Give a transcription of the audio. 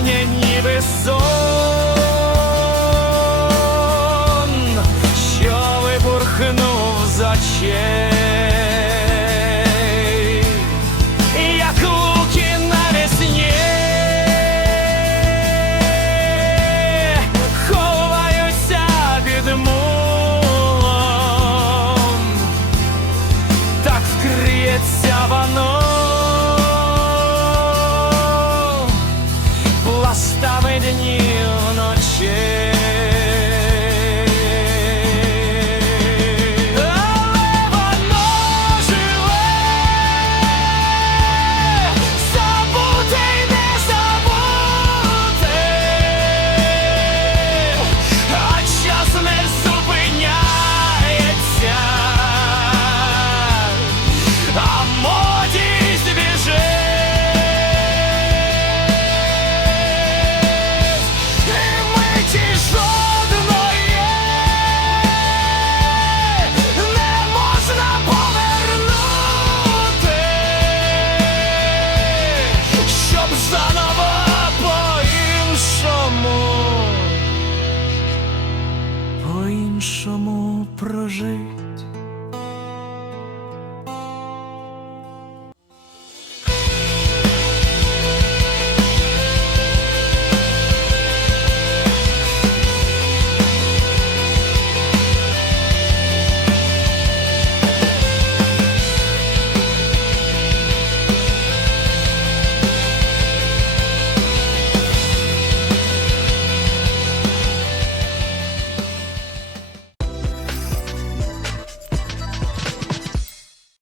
справжнє ніби сон, що вибурхнув за честь. Прожить.